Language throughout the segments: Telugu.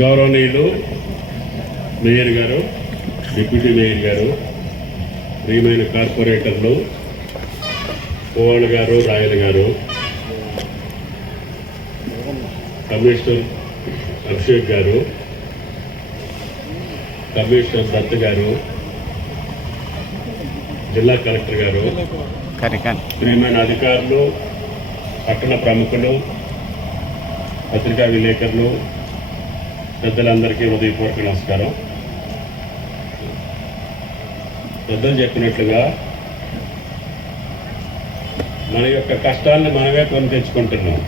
గౌరవనీయులు మేయర్ గారు, డిప్యూటీ మేయర్ గారు, ప్రియమైన కార్పొరేటర్లు పోవాళ్ళ గారు, రాయల గారు, కమిషనర్ అభిషేక్ గారు, కమిషనర్ దత్ గారు, జిల్లా కలెక్టర్ గారు, ప్రియమైన అధికారులు, పట్టణ ప్రముఖులు, పత్రికా విలేకరులు, పెద్దలందరికీ ఉదయపూర్వక నమస్కారం. పెద్దలు చెప్పినట్లుగా మన యొక్క కష్టాన్ని మనమే కొని తెచ్చుకుంటున్నాం.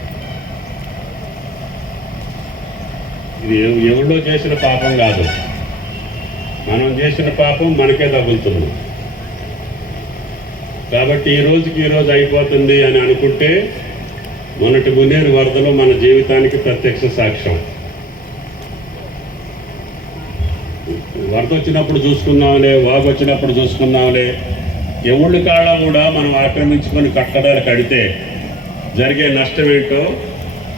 ఇది ఎవరిలో చేసిన పాపం కాదు, మనం చేసిన పాపం మనకే తగులుతుంది. కాబట్టి ఈ రోజు అయిపోతుంది అని అనుకుంటే మొన్నటి మున్నేరు వరదలు మన జీవితానికి ప్రత్యక్ష సాక్ష్యం. వరద వచ్చినప్పుడు చూసుకుందాంలే, వాగు వచ్చినప్పుడు చూసుకుందాంలే, ఎవళ్ళు కాళ్ళ కూడా మనం ఆక్రమించుకొని కట్టడాలు కడితే జరిగే నష్టం ఏంటో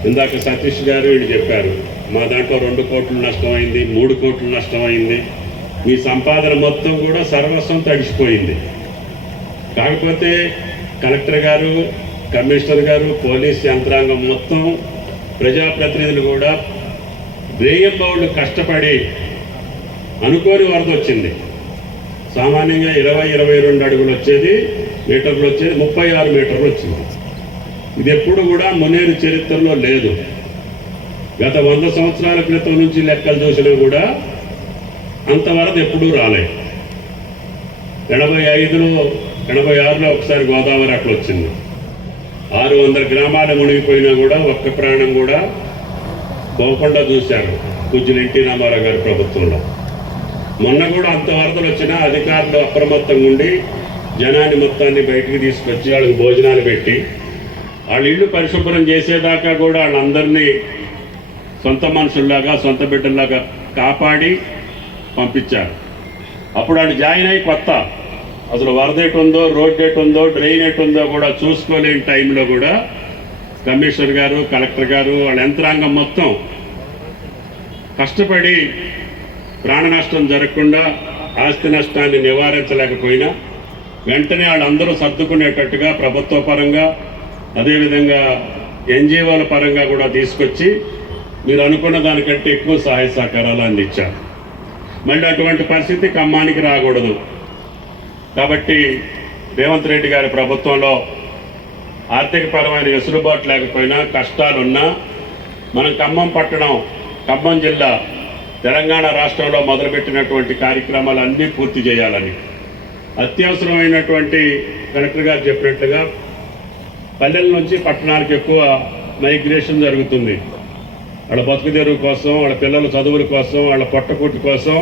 ఇందాక సతీష్ గారు వీళ్ళు చెప్పారు. మా దాంట్లో 2 కోట్లు నష్టమైంది, 3 కోట్లు నష్టమైంది. మీ సంపాదన మొత్తం కూడా సర్వస్వం తడిసిపోయింది. కాకపోతే కలెక్టర్ గారు, కమిషనర్ గారు, పోలీస్ యంత్రాంగం మొత్తం, ప్రజాప్రతినిధులు కూడా వేయం బౌళ్ళు కష్టపడి అనుకోని వరద వచ్చింది. సామాన్యంగా 20-22 అడుగులు వచ్చేది, మీటర్లు వచ్చేది 36 మీటర్లు వచ్చింది. ఇది ఎప్పుడు కూడా మున్నేరు చరిత్రలో లేదు. గత 100 సంవత్సరాల క్రితం నుంచి లెక్కలు చూసినా కూడా అంత వరద ఎప్పుడూ రాలేదు. 85లో 86లో ఒకసారి గోదావరి అట్లా వచ్చింది. 600 గ్రామాలు మునిగిపోయినా కూడా ఒక్క ప్రాణం కూడా పోకుండా చూశారు పూజ్యులు ఎన్టీ రామారావు గారి ప్రభుత్వంలో. మొన్న కూడా అంత వరదలు వచ్చినా అధికారులు అప్రమత్తంగా ఉండి జనాన్ని మొత్తాన్ని బయటికి తీసుకొచ్చి వాళ్ళకి భోజనాలు పెట్టి వాళ్ళ ఇళ్ళు పరిశుభ్రం చేసేదాకా కూడా వాళ్ళందరినీ సొంత మనుషుల్లాగా, సొంత బిడ్డల్లాగా కాపాడి పంపించారు. అప్పుడు వాళ్ళు జాయిన్ అయ్యి కొత్త, అసలు వరద ఎటు ఉందో, రోడ్డు ఎటు ఉందో, డ్రైన్ ఎటు ఉందో కూడా చూసుకోలేని టైంలో కూడా కమిషనర్ గారు, కలెక్టర్ గారు, వాళ్ళ యంత్రాంగం మొత్తం కష్టపడి ప్రాణ నష్టం జరగకుండా, ఆస్తి నష్టాన్ని నివారించలేకపోయినా వెంటనే వాళ్ళందరూ సర్దుకునేటట్టుగా ప్రభుత్వ పరంగా, అదేవిధంగా ఎన్జిఓల పరంగా కూడా తీసుకొచ్చి మీరు అనుకున్న దానికంటే ఎక్కువ సహాయ సహకారాలు అందించారు. మళ్ళీ అటువంటి పరిస్థితి ఖమ్మానికి రాకూడదు. కాబట్టి రేవంత్ రెడ్డి గారి ప్రభుత్వంలో ఆర్థికపరమైన వెసులుబాటు లేకపోయినా, కష్టాలున్నా మనం ఖమ్మం పట్టణం, ఖమ్మం జిల్లా, తెలంగాణ రాష్ట్రంలో మొదలుపెట్టినటువంటి కార్యక్రమాలు అన్నీ పూర్తి చేయాలని, అత్యవసరమైనటువంటి కలెక్టర్ గారు చెప్పినట్లుగా పల్లెల నుంచి పట్టణాలకు ఎక్కువ మైగ్రేషన్ జరుగుతుంది. వాళ్ళ బతుకుదెరువు కోసం, వాళ్ళ పిల్లల చదువుల కోసం, వాళ్ళ పొట్టకూటి కోసం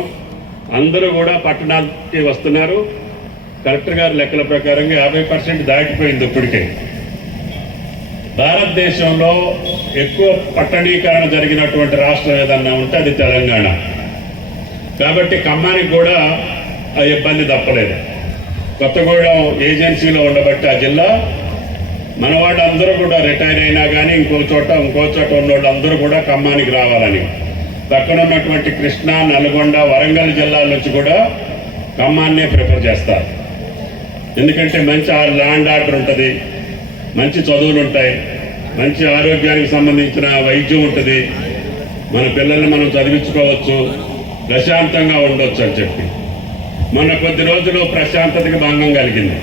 అందరూ కూడా పట్టణాలకి వస్తున్నారు. కలెక్టర్ గారి లెక్కల ప్రకారంగా 50% దాటిపోయింది ఇప్పటికే. భారతదేశంలో ఎక్కువ పట్టణీకరణ జరిగినటువంటి రాష్ట్రం ఏదన్నా ఉంటే అది తెలంగాణ. కాబట్టి ఖమ్మానికి కూడా ఆ ఇబ్బంది తప్పలేదు. కొత్తగూడెం ఏజెన్సీలో ఉండబట్టి ఆ జిల్లా మన వాళ్ళందరూ కూడా రిటైర్ అయినా కానీ ఇంకో చోట ఉన్న వాళ్ళందరూ కూడా ఖమ్మానికి రావాలని, పక్కన ఉన్నటువంటి కృష్ణా, నల్గొండ, వరంగల్ జిల్లాల నుంచి కూడా ఖమ్మాన్నే ప్రిఫర్ చేస్తారు. ఎందుకంటే మంచి ల్యాండ్ ఆర్డర్ ఉంటుంది, మంచి చదువులు ఉంటాయి, మంచి ఆరోగ్యానికి సంబంధించిన వైద్యం ఉంటుంది, మన పిల్లల్ని మనం చదివించుకోవచ్చు, ప్రశాంతంగా ఉండొచ్చు అని చెప్పి మొన్న కొద్ది రోజులు ప్రశాంతతకి భంగం కలిగింది.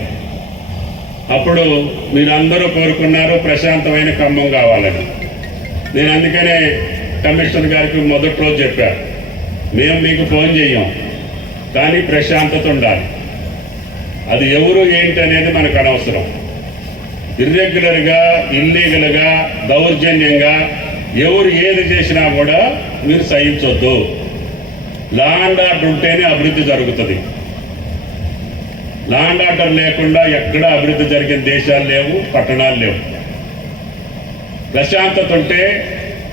అప్పుడు మీరందరూ కోరుకున్నారు ప్రశాంతమైన ఖమ్మం కావాలని. నేను అందుకనే కమిషనర్ గారికి మొదటి రోజు చెప్పాను, మేము మీకు ఫోన్ చేయం, కానీ ప్రశాంతత ఉండాలి. అది ఎవరు ఏంటి అనేది మనకు అనవసరం. ఇర్రెగ్యులర్గా, ఇల్లీగల్గా, దౌర్జన్యంగా ఎవరు ఏది చేసినా కూడా మీరు సహించొద్దు. లా అండ్ ఆర్డర్ ఉంటేనే అభివృద్ధి జరుగుతుంది. లా అండ్ ఆర్డర్ లేకుండా ఎక్కడా అభివృద్ధి జరిగిన దేశాలు లేవు, పట్టణాలు లేవు. ప్రశాంతత ఉంటే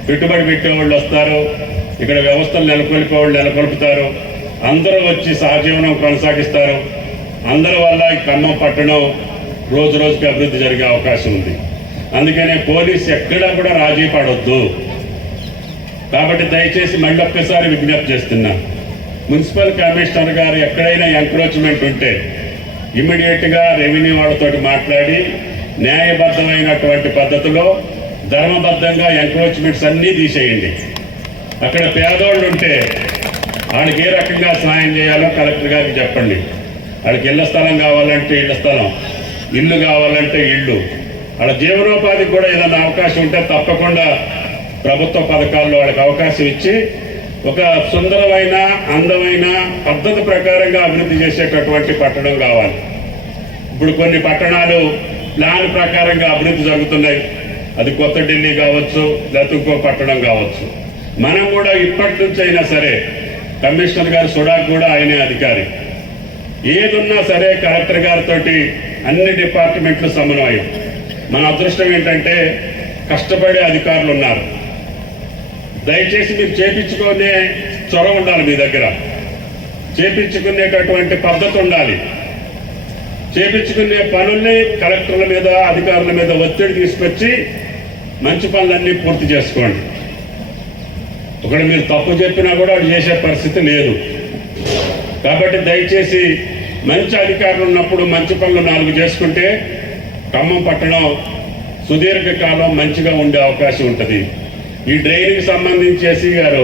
పెట్టుబడి పెట్టేవాళ్ళు వస్తారు, ఇక్కడ వ్యవస్థలు నెలకొల్పేవాళ్ళు నెలకొల్పుతారు, అందరూ వచ్చి సహజీవనం కొనసాగిస్తారు. అందరి వల్ల ఈ ఖమ్మం పట్టణం రోజు రోజుకి అభివృద్ధి జరిగే అవకాశం ఉంది. అందుకనే పోలీసు ఎక్కడా కూడా రాజీ పడొద్దు. కాబట్టి దయచేసి మళ్ళీ ఒక్కసారి విజ్ఞప్తి చేస్తున్నా, మున్సిపల్ కమిషనర్ గారు ఎక్కడైనా ఎంక్రోచ్మెంట్ ఉంటే ఇమ్మీడియట్గా రెవెన్యూ వాళ్ళతో మాట్లాడి న్యాయబద్ధమైనటువంటి పద్ధతిలో ధర్మబద్ధంగా ఎంక్రోచ్మెంట్స్ అన్నీ తీసేయండి. అక్కడ పేదోళ్ళు ఉంటే వాళ్ళకి ఏ రకంగా సహాయం చేయాలో కలెక్టర్ గారికి చెప్పండి. వాళ్ళకి ఇళ్ల స్థలం కావాలంటే ఇళ్ల స్థలం, ఇల్లు కావాలంటే ఇల్లు, వాళ్ళ జీవనోపాధికి కూడా ఏదైనా అవకాశం ఉంటే తప్పకుండా ప్రభుత్వ పథకాల్లో వాళ్ళకి అవకాశం ఇచ్చి ఒక సుందరమైన అందమైన పద్ధతి ప్రకారంగా అభివృద్ధి చేసేటటువంటి పట్టణం కావాలి. ఇప్పుడు కొన్ని పట్టణాలు ప్లాన్ ప్రకారంగా అభివృద్ధి జరుగుతున్నాయి. అది కొత్త ఢిల్లీ కావచ్చు, లేకపోతే ఇంకో పట్టణం కావచ్చు. మనం కూడా ఇప్పటి నుంచి అయినా సరే, కమిషనర్ గారు సుడాక్ కూడా ఆయనే అధికారి, ఏదున్నా సరే కలెక్టర్ గారితో అన్ని డిపార్ట్మెంట్లు సమన్వయం. మన అదృష్టం ఏంటంటే కష్టపడే అధికారులు ఉన్నారు. దయచేసి మీరు చేపించుకునే చొరవ ఉండాలి, మీ దగ్గర చేపించుకునేటటువంటి పద్ధతి ఉండాలి. చేపించుకునే పనుల్ని కలెక్టర్ల మీద అధికారుల మీద ఒత్తిడి తీసుకొచ్చి మంచి పనులన్నీ పూర్తి చేసుకోండి. ఒకవేళ మీరు తప్పు చెప్పినా కూడా అది చేసే పరిస్థితి లేదు. కాబట్టి దయచేసి మంచి అధికారులు ఉన్నప్పుడు మంచి పనులు 4 చేసుకుంటే ఖమ్మం పట్టణం సుదీర్ఘకాలం మంచిగా ఉండే అవకాశం ఉంటుంది. ఈ డ్రైన్కి సంబంధించి ఎస్సీ గారు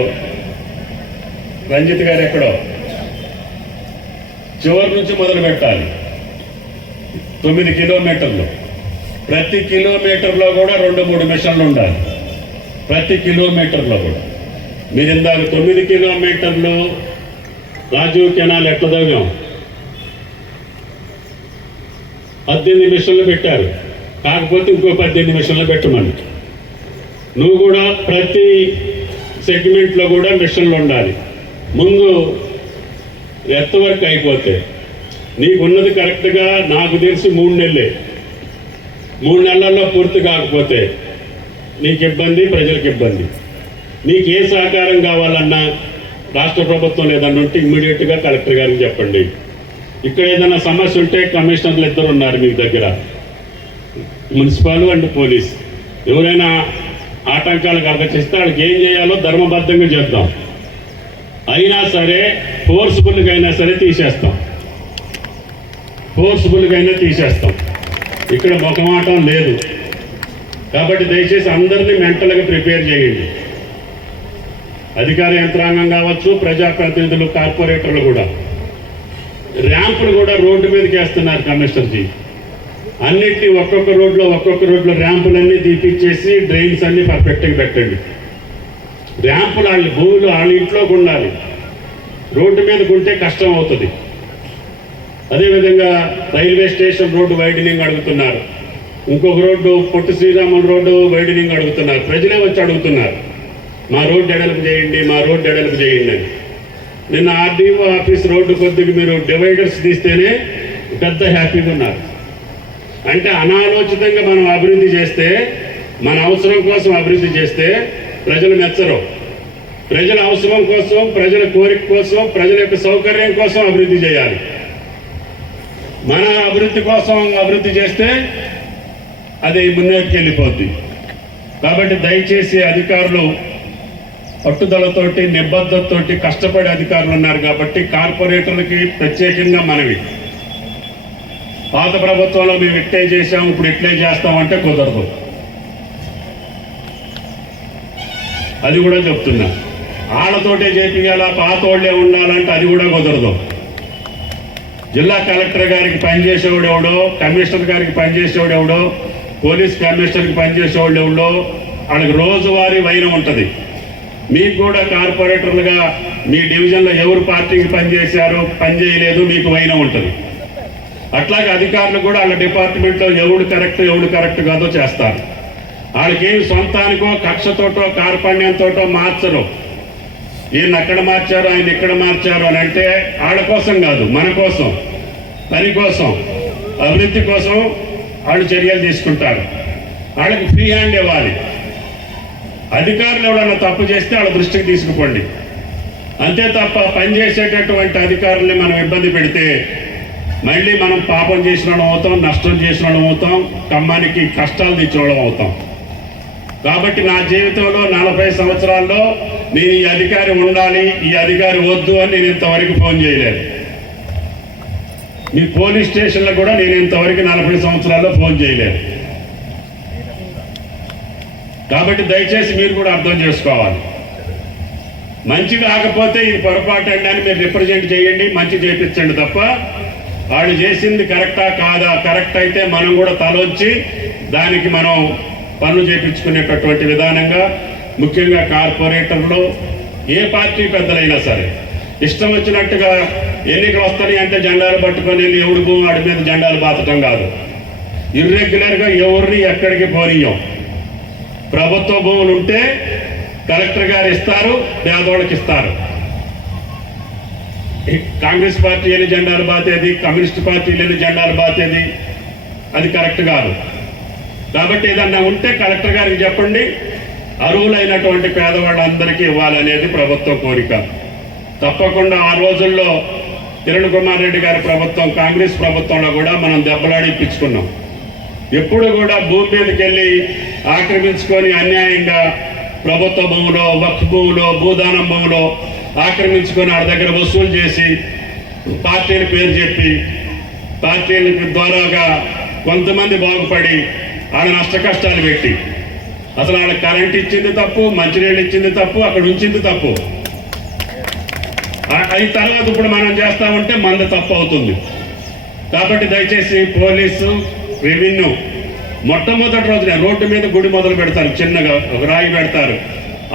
రంజిత్ గారు ఎక్కడో చివరి నుంచి మొదలు పెట్టాలి. 9 కిలోమీటర్లు, ప్రతి కిలోమీటర్లో కూడా 2-3 మిషన్లు ఉండాలి. ప్రతి కిలోమీటర్లో కూడా. మీరు ఇందాక 9 కిలోమీటర్లు రాజీవ్ కెనాల్ ఎట్లా తవ్వాం, 18 మిషన్లు పెట్టారు. కాకపోతే ఇంకో 18 మిషన్లు పెట్టమని. నువ్వు కూడా ప్రతి సెగ్మెంట్లో కూడా మిషన్లు ఉండాలి. ముందు ఎర్త్ వర్క్ అయిపోతే నీకున్నది కరెక్ట్గా నాకు తెలిసి 3 నెలలే. 3 నెలల్లో పూర్తి కాకపోతే నీకు ఇబ్బంది, ప్రజలకు ఇబ్బంది. నీకు ఏ సహకారం కావాలన్నా రాష్ట్ర ప్రభుత్వం ఏదన్నా ఉంటే ఇమ్మీడియట్గా కలెక్టర్ గారికి చెప్పండి. ఇక్కడ ఏదైనా సమస్య ఉంటే కమిషనర్లు 2 ఉన్నారు మీ దగ్గర, మున్సిపల్ అండ్ పోలీస్. ఎవరైనా ఆటంకాలు కలగచేస్తే వాళ్ళకి ఏం చేయాలో ధర్మబద్ధంగా చేద్దాం. అయినా సరే ఫోర్స్ఫుల్గా అయినా సరే తీసేస్తాం, ఫోర్స్ఫుల్గా అయినా తీసేస్తాం. ఇక్కడ మొఖమాటం లేదు. కాబట్టి దయచేసి అందరినీ మెంటల్గా ప్రిపేర్ చేయండి. అధికార యంత్రాంగం కావచ్చు, ప్రజాప్రతినిధులు, కార్పొరేటర్లు కూడా. ర్యాంపులు కూడా రోడ్డు మీదకి వేస్తున్నారు కమిషనర్జీ. అన్నిటినీ ఒక్కొక్క రోడ్లో ర్యాంపులన్నీ తీపిచ్చేసి డ్రైన్స్ అన్నీ పర్ఫెక్ట్గా పెట్టండి. ర్యాంపులు వాళ్ళ భూములు వాళ్ళ ఇంట్లోకి ఉండాలి, రోడ్డు మీదకి ఉంటే కష్టం అవుతుంది. అదేవిధంగా రైల్వే స్టేషన్ రోడ్డు వైడనింగ్ అడుగుతున్నారు. ఇంకొక road Potti Sriramulu road widening అడుగుతున్నారు. ప్రజలే వచ్చి అడుగుతున్నారు, మా రోడ్డు ఎడల్పు చేయండి, మా రోడ్డు ఎడల్పు చేయండి అని. నిన్న ఆర్డీఓ ఆఫీస్ రోడ్డు కొద్దిగా మీరు డివైడర్స్ తీస్తేనే పెద్ద హ్యాపీగా ఉన్నారు. అంటే అనాలోచితంగా మనం అభివృద్ధి చేస్తే, మన అవసరం కోసం అభివృద్ధి చేస్తే ప్రజలు మెచ్చరు. ప్రజల అవసరం కోసం, ప్రజల కోరిక కోసం, ప్రజల యొక్క సౌకర్యం కోసం అభివృద్ధి చేయాలి. మన అభివృద్ధి కోసం అభివృద్ధి చేస్తే అది ముందుకు వెళ్ళిపోద్ది. కాబట్టి దయచేసి అధికారులు పట్టుదలతోటి, నిబద్ధతతోటి కష్టపడే అధికారులు ఉన్నారు. కాబట్టి కార్పొరేటర్లకి ప్రత్యేకంగా మనవి, పాత ప్రభుత్వంలో మేము ఇట్లే చేసాం, ఇప్పుడు ఇట్లే చేస్తామంటే కుదరదు. అది కూడా చెప్తున్నా. వాళ్ళతోటే చేపియాలా, పాత వాళ్ళే ఉండాలంటే అది కూడా కుదరదు. జిల్లా కలెక్టర్ గారికి పనిచేసేవాడు ఎవడో, కమిషనర్ గారికి పనిచేసేవాడు ఎవడో, పోలీస్ కమిషనర్కి పనిచేసేవాళ్ళు ఎవడో, వాళ్ళకి రోజువారీ వైరం ఉంటుంది. మీకు కూడా కార్పొరేటర్లుగా మీ డివిజన్లో ఎవరు పార్టీకి పనిచేశారు, పనిచేయలేదు, మీకు వైరం ఉంటుంది. అట్లాగే అధికారులు కూడా వాళ్ళ డిపార్ట్మెంట్లో ఎవడు కరెక్ట్ కాదో చేస్తారు. వాళ్ళకేమి సొంతానికో కక్షతోటో కార్పణ్యంతోటో మార్చరు. ఈయన అక్కడ మార్చారు, ఆయన ఇక్కడ మార్చారు అని అంటే వాళ్ళ కోసం కాదు, మన కోసం, పని కోసం, అభివృద్ధి కోసం వాళ్ళు చర్యలు తీసుకుంటారు. వాళ్ళకి ఫ్రీ హ్యాండ్ ఇవ్వాలి. అధికారులు ఎవడన్నా తప్పు చేస్తే వాళ్ళ దృష్టికి తీసుకుపోండి. అంతే తప్ప పనిచేసేటటువంటి అధికారుల్ని మనం ఇబ్బంది పెడితే మళ్ళీ మనం పాపం చేసిన వాళ్ళం అవుతాం, నష్టం చేసిన వాళ్ళం అవుతాం, ఖమ్మానికి కష్టాలు తెచ్చిన వాళ్ళం అవుతాం. కాబట్టి నా జీవితంలో 40 సంవత్సరాల్లో నేను ఈ అధికారి ఉండాలి, ఈ అధికారి వద్దు అని నేను ఇంతవరకు ఫోన్ చేయలేదు. మీ పోలీస్ స్టేషన్లో కూడా నేను ఇంతవరకు 40 సంవత్సరాల్లో ఫోన్ చేయలేదు. కాబట్టి దయచేసి మీరు కూడా అర్థం చేసుకోవాలి. మంచి కాకపోతే ఇది పొరపాటు అండి అని మీరు రిప్రజెంట్ చేయండి, మంచి చేయించండి తప్ప వాళ్ళు చేసింది కరెక్టా కాదా, కరెక్ట్ అయితే మనం కూడా తలొచ్చి దానికి మనం పనులు చేయించుకునేటటువంటి విధానంగా, ముఖ్యంగా కార్పొరేటర్లు ఏ పార్టీ పెద్దలైనా సరే ఇష్టం వచ్చినట్టుగా ఎన్నికలు వస్తాయి అంటే జెండాలు పట్టుకొని ఎవడు భూమి వాడి మీద జెండాలు బాతటం కాదు. ఇర్రెగ్యులర్గా ఎవరిని ఎక్కడికి పోనీయం. ప్రభుత్వ భూములు ఉంటే కలెక్టర్ గారు ఇస్తారు, పేదోళ్ళకి ఇస్తారు. కాంగ్రెస్ పార్టీ వెళ్ళి జెండాలు బాతేది, కమ్యూనిస్ట్ పార్టీలు వెళ్ళి జెండాలు బాతేది, అది కరెక్ట్ కాదు. కాబట్టి ఏదన్నా ఉంటే కలెక్టర్ గారికి చెప్పండి, అర్హులైనటువంటి పేదవాళ్ళందరికీ ఇవ్వాలనేది ప్రభుత్వ కోరిక. తప్పకుండా ఆ రోజుల్లో కిరణ్ కుమార్ రెడ్డి గారి ప్రభుత్వం, కాంగ్రెస్ ప్రభుత్వంలో కూడా మనం దెబ్బలాడి ఇప్పించుకున్నాం. ఎప్పుడు కూడా భూమి మీదకి వెళ్ళి ఆక్రమించుకొని అన్యాయంగా ప్రభుత్వ భూములో, వక్ఫ్ భూములో, భూదానం భూములో ఆక్రమించుకొని ఆడ దగ్గర వసూలు చేసి పార్టీల పేరు చెప్పి పార్టీల ద్వారాగా కొంతమంది బాగుపడి ఆడ నష్ట కష్టాలు పెట్టి అసలు ఆడ కరెంట్ ఇచ్చింది తప్పు, మంచినీళ్ళు ఇచ్చింది తప్పు, అక్కడ ఉంచింది తప్పు. అయిన తర్వాత ఇప్పుడు మనం చేస్తా ఉంటే మంద తప్పు అవుతుంది. కాబట్టి దయచేసి పోలీసు, రెవెన్యూ మొట్టమొదటి రోజున రోడ్డు మీద గుడి మొదలు పెడతారు, చిన్నగా ఒక రాయి పెడతారు.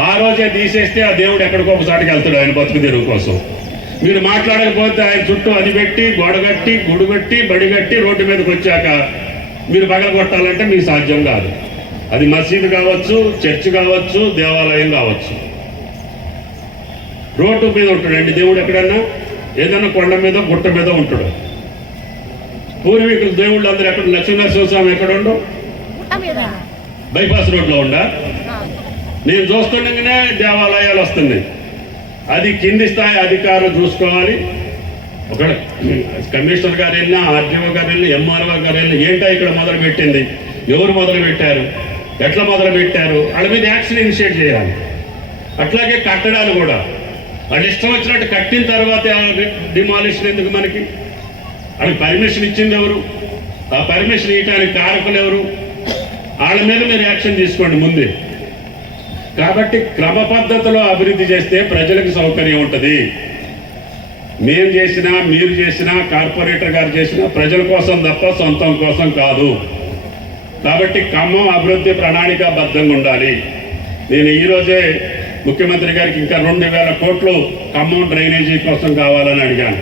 ఆ రోజే తీసేస్తే ఆ దేవుడు ఎక్కడికో ఒకసారికి వెళ్తాడు ఆయన బతుకు తెరువు కోసం. మీరు మాట్లాడకపోతే ఆయన చుట్టూ అది పెట్టి, గోడ కట్టి, గుడి కట్టి, బడి కట్టి రోడ్డు మీదకి వచ్చాక మీరు పగలగొట్టాలంటే మీకు సాధ్యం కాదు. అది మసీదు కావచ్చు, చర్చ్ కావచ్చు, దేవాలయం కావచ్చు. రోడ్డు మీద ఉంటాడండి దేవుడు. ఎక్కడన్నా ఏదైనా కొండ మీద, గుట్ట మీద ఉంటాడు. పూర్వీకులు దేవుళ్ళు అందరూ ఎక్కడ, లక్ష్మీనరసింహస్వామి ఎక్కడ ఉండవు, బైపాస్ రోడ్లో ఉండా. నేను చూస్తుండగానే దేవాలయాలు వస్తున్నాయి. అది కింది స్థాయి అధికారులు చూసుకోవాలి. ఒక కమిషనర్ గారు వెళ్ళినా, ఆర్డీఓ గారు వెళ్ళినా, ఎంఆర్ఓ గారు వెళ్ళినా ఏంటో ఇక్కడ మొదలు పెట్టింది, ఎవరు మొదలు పెట్టారు, ఎట్లా మొదలు పెట్టారు, వాళ్ళ మీద యాక్షన్ ఇనిషియేట్ చేయాలి. అట్లాగే కట్టడాలు కూడా వాళ్ళు ఇష్టం వచ్చినట్టు కట్టిన తర్వాత డిమాలిషన్ ఎందుకు మనకి? వాళ్ళకి పర్మిషన్ ఇచ్చింది ఎవరు? ఆ పర్మిషన్ ఇవ్వడానికి కారకులు ఎవరు? వాళ్ళ మీద మీరు యాక్షన్ తీసుకోండి ముందే. కాబట్టి క్రమ పద్ధతిలో అభివృద్ధి చేస్తే ప్రజలకు సౌకర్యం ఉంటుంది. మేము చేసినా, మీరు చేసినా, కార్పొరేటర్ గారు చేసినా ప్రజల కోసం తప్ప సొంతం కోసం కాదు. కాబట్టి ఖమ్మం అభివృద్ధి ప్రణాళికాబద్ధంగా ఉండాలి. నేను ఈరోజే ముఖ్యమంత్రి గారికి ఇంకా 2000 కోట్లు ఖమ్మం డ్రైనేజీ కోసం కావాలని అడిగాను.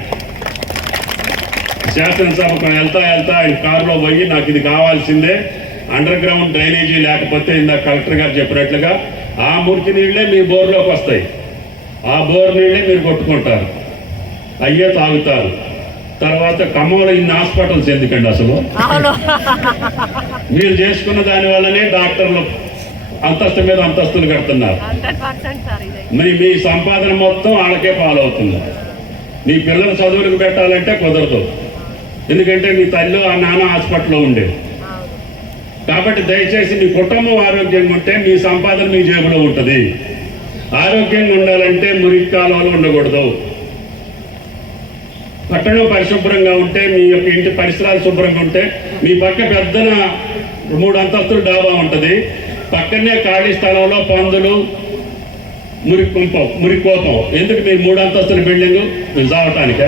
శాసనసభకు వెళ్తా ఆయన కారులో పోయి నాకు ఇది కావాల్సిందే, అండర్ గ్రౌండ్ డ్రైనేజీ లేకపోతే ఇందాక కలెక్టర్ గారు చెప్పినట్లుగా ఆ మురికి నీళ్ళే మీ బోర్లోకి వస్తాయి, ఆ బోర్ నీళ్ళే మీరు కొట్టుకుంటారు, అయ్యే తాగుతారు. తర్వాత ఖమ్మంలో ఇన్ని హాస్పిటల్స్ ఎందుకండి అసలు? మీరు చేసుకున్న దాని వల్లనే డాక్టర్లు అంతస్తు మీద అంతస్తులు కడుతున్నారు. మరి మీ సంపాదన మొత్తం వాళ్ళకే పాలవుతుంది. మీ పిల్లల చదువులకు పెట్టాలంటే కుదరదు, ఎందుకంటే మీ తల్లి ఆ నాన్న హాస్పిటల్లో ఉండేది. కాబట్టి దయచేసి మీ కుటుంబం ఆరోగ్యంగా ఉంటే మీ సంపాదన మీ జేబులో ఉంటుంది. ఆరోగ్యంగా ఉండాలంటే మురికి కాలంలో ఉండకూడదు. పట్టణం పరిశుభ్రంగా ఉంటే, మీ యొక్క ఇంటి పరిసరాలు శుభ్రంగా ఉంటే, మీ పక్క పెద్దన 3 అంతస్తుల డాబా ఉంటుంది, పక్కనే ఖాళీ స్థలంలో పందులు, మురికోపం. ఎందుకు మీరు 3 అంతస్తుల బిల్డింగ్ మీరు చావటానిక?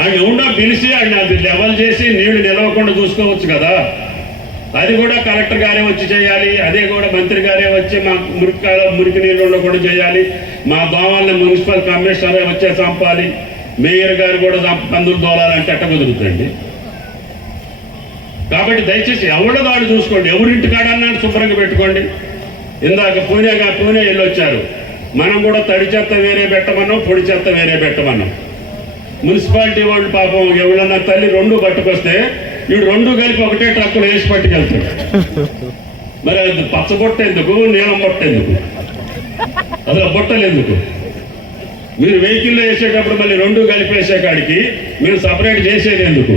ఆయన ఎవడో పిలిచి ఆయన అది లెవెల్ చేసి నీళ్లు నిలవకుండా చూసుకోవచ్చు కదా. అది కూడా కలెక్టర్ గారే వచ్చి చేయాలి, అదే కూడా మంత్రి గారే వచ్చి మా మురికి నీళ్ళు ఉండకుండా చేయాలి, మా దోమల్ని మున్సిపల్ కమిషనరే వచ్చే చంపాలి, మేయర్ గారు కూడా పందులు దోలాలంటే ఎట్ట కుదురుతుంది? కాబట్టి దయచేసి ఎవడో దాడు చూసుకోండి, ఎవరింటి కాడన్నా శుభ్రంగా పెట్టుకోండి. ఇందాక పూణే వెళ్ళొచ్చారు, మనం కూడా తడి చెత్త వేరే పెట్టమన్నాం, పొడి చెత్త వేరే పెట్టమన్నాం. మున్సిపాలిటీ వాళ్ళు పాపం ఎవరన్నా తల్లి 2 పట్టుకొస్తే వీడు 2 కలిపి ఒకటే ట్రక్కులో వేసి పట్టుకెళ్తాడు. మరి అది పచ్చ బొట్ట ఎందుకు, నీలం బొట్ట ఎందుకు, అసలు బొట్టలు ఎందుకు? మీరు వెహికల్లో వేసేటప్పుడు మళ్ళీ 2 కలిపి వేసే కాడికి మీరు సపరేట్ చేసేది ఎందుకు?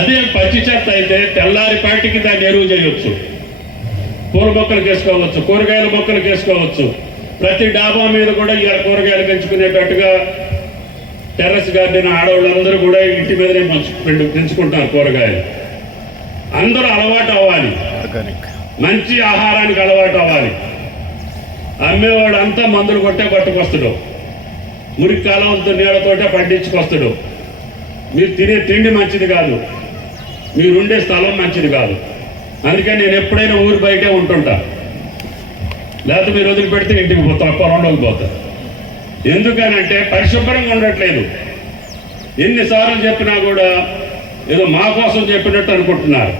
అదే పచ్చి చెత్త అయితే తెల్లారి పాటికి దాన్ని ఎరువు చేయొచ్చు. పూల మొక్కలకు వేసుకోవచ్చు, కూరగాయల మొక్కలకు వేసుకోవచ్చు. ప్రతి డాబా మీద కూడా ఇలా కూరగాయలు పెంచుకునేటట్టుగా టెర్రస్ గార్డెన్ ఆడవాళ్ళందరూ కూడా ఇంటి మీదనే పెంచుకుంటారు కూరగాయలు. అందరూ అలవాటు అవ్వాలి, మంచి ఆహారానికి అలవాటు అవ్వాలి. అమ్మేవాడు అంతా మందులు కొట్టే పట్టుకొస్తాడు, మురికి కాలంతో నీళ్ళతోటే పండించుకొస్తాడు. మీరు తినే తిండి మంచిది కాదు, మీరుండే స్థలం మంచిది కాదు. అందుకని నేను ఎప్పుడైనా ఊరు బయటే ఉంటుంటా, లేకపోతే మీరు వదిలిపెడితే ఇంటికి పోతా, పొలంలోకి పోతా. ఎందుకనంటే పరిశుభ్రంగా ఉండట్లేదు. ఎన్నిసార్లు చెప్పినా కూడా ఏదో మా కోసం చెప్పినట్టు అనుకుంటున్నారు.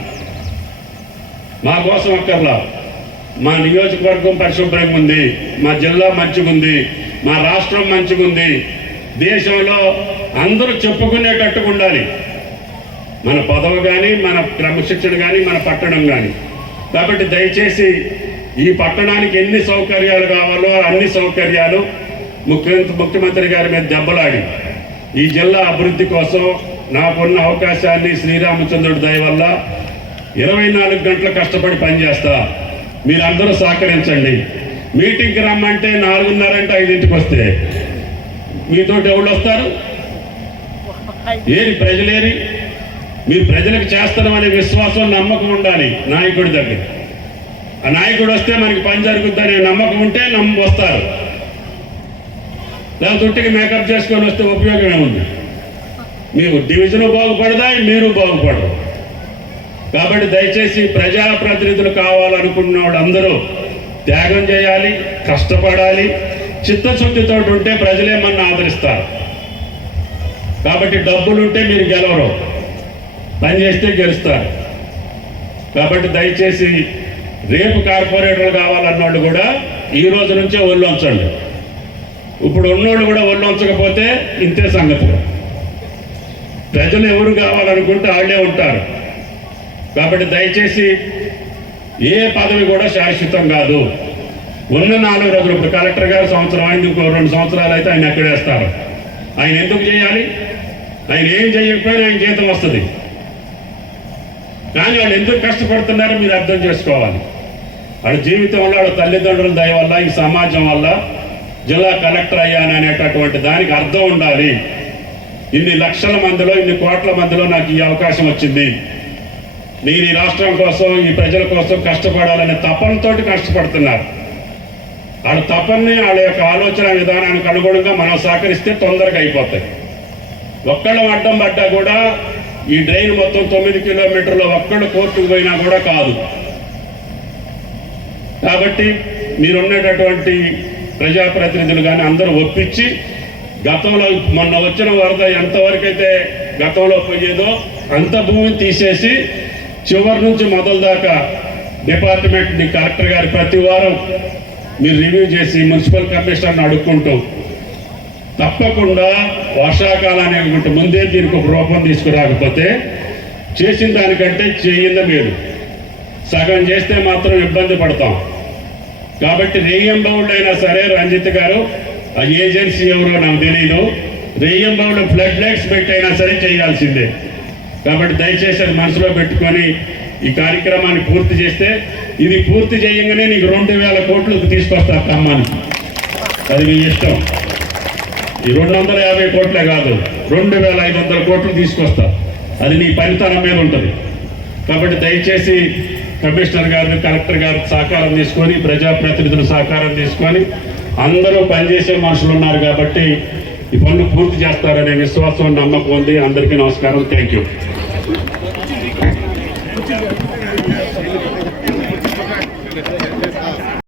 మా కోసం అక్కర్లా, మా నియోజకవర్గం పరిశుభ్రంగా ఉంది, మా జిల్లా మంచిగా ఉంది, మా రాష్ట్రం మంచిగా ఉంది, దేశంలో అందరూ చెప్పుకునేటట్టుగా ఉండాలి. మన పదవి కానీ, మన క్రమశిక్షణ కానీ, మన పట్టణం కానీ. కాబట్టి దయచేసి ఈ పట్టణానికి ఎన్ని సౌకర్యాలు కావాలో అన్ని సౌకర్యాలు ముఖ్యమంత్రి గారి మీద దెబ్బలాడి ఈ జిల్లా అభివృద్ధి కోసం నాకున్న అవకాశాన్ని శ్రీరామచంద్రుడి దయ వల్ల 24 గంటలు కష్టపడి పనిచేస్తా. మీరందరూ సహకరించండి. మీటింగ్కి రమ్మంటే 4:30 అంటే 5ంటికి వస్తే మీతో ఎవరు వస్తారు? ఏరి ప్రజలేరి? మీరు ప్రజలకు చేస్తామనే విశ్వాసం, నమ్మకం ఉండాలి నాయకుడి దగ్గర. ఆ నాయకుడు వస్తే మనకి పని జరుగుతుందనే నమ్మకం ఉంటే వస్తారు. దాని తొట్టికి మేకప్ చేసుకొని వస్తే ఉపయోగం ఏముంది? మీకు డివిజన్ బాగుపడదా, మీరు బాగుపడరు. కాబట్టి దయచేసి ప్రజాప్రతినిధులు కావాలనుకున్న వాళ్ళందరూ త్యాగం చేయాలి, కష్టపడాలి. చిత్తశుద్ధితో ఉంటే ప్రజలేమన్నా ఆదరిస్తారు. కాబట్టి డబ్బులుంటే మీరు గెలవరు, పని చేస్తే గెలుస్తారు. కాబట్టి దయచేసి రేపు కార్పొరేటర్లు కావాలన్నోళ్ళు కూడా ఈ రోజు నుంచే ఒళ్ళు ఉంచండి. ఇప్పుడు ఉన్నోళ్ళు కూడా ఒళ్ళు ఉంచకపోతే ఇంతే సంగతులు. ప్రజలు ఎవరు కావాలనుకుంటే వాళ్ళే ఉంటారు. కాబట్టి దయచేసి ఏ పదవి కూడా శాశ్వతం కాదు. ఉన్న 4 రోజులు, ఇప్పుడు కలెక్టర్ గారు సంవత్సరం అయింది, ఇంకో 2 సంవత్సరాలు అయితే ఆయన ఎక్కడేస్తారు. ఆయన ఎందుకు చేయాలి? ఆయన ఏం చేయకపోయినా ఆయన జీతం వస్తుంది. కానీ వాళ్ళు ఎందుకు కష్టపడుతున్నారో మీరు అర్థం చేసుకోవాలి. వాళ్ళ జీవితంలో వాళ్ళ తల్లిదండ్రుల దయ వల్ల, ఈ సమాజం వల్ల జిల్లా కలెక్టర్ అయ్యాననేటటువంటి దానికి అర్థం ఉండాలి. ఇన్ని లక్షల మందిలో, ఇన్ని కోట్ల మందిలో నాకు ఈ అవకాశం వచ్చింది. నేను ఈ రాష్ట్రం కోసం, ఈ ప్రజల కోసం కష్టపడాలనే తపనతో కష్టపడుతున్నారు. వాళ్ళ తపన్ని, వాళ్ళ యొక్క ఆలోచన విధానానికి అనుగుణంగా మనం సహకరిస్తే తొందరగా అయిపోతాయి. ఒక్కళ్ళ అడ్డం పడ్డా కూడా ఈ డ్రైన్ మొత్తం 9 కిలోమీటర్లు ఒక్కళ్ళు కోర్టుకు పోయినా కూడా కాదు. కాబట్టి మీరున్నటువంటి ప్రజాప్రతినిధులు కానీ అందరూ ఒప్పించి, గతంలో మొన్న వచ్చిన వరద ఎంతవరకు అయితే గతంలో పోయేదో అంత భూమిని తీసేసి చివరి నుంచి మొదలు దాకా డిపార్ట్మెంట్ని కలెక్టర్ గారు ప్రతి వారం మీరు రివ్యూ చేసి మున్సిపల్ కమిషనర్ని అడుక్కుంటూ తప్పకుండా వర్షాకాలానికి ముందే దీనికి ఒక రూపం తీసుకురాకపోతే చేసిన దానికంటే చేయిందా మీరు సగం చేస్తే మాత్రం ఇబ్బంది పడతాం. కాబట్టి రేయంబౌళ్ళు అయినా సరే, రంజిత్ గారు ఆ ఏజెన్సీ ఎవరో నాకు తెలియదు, రేయంబౌళ్ళు ఫ్లడ్ లైట్స్ పెట్టైనా సరే చేయాల్సిందే. కాబట్టి దయచేసి అది మనసులో పెట్టుకొని ఈ కార్యక్రమాన్ని పూర్తి చేస్తే, ఇది పూర్తి చేయగానే నీకు 2000 కోట్లు తీసుకొస్తా ఖమ్మానికి. అది మీ ఇష్టం. ఈ 250 కోట్లే కాదు, 2500 కోట్లు తీసుకొస్తా. అది నీ పనితనం మీద ఉంటుంది. కాబట్టి దయచేసి కమిషనర్ గారు, కలెక్టర్ గారు సహకారం తీసుకొని, ప్రజాప్రతినిధుల సహకారం తీసుకొని అందరూ పనిచేసే మనుషులు ఉన్నారు కాబట్టి ఈ పనులు పూర్తి చేస్తారనే విశ్వాసం, నమ్మకం ఉంది. అందరికీ నమస్కారం. Thank you.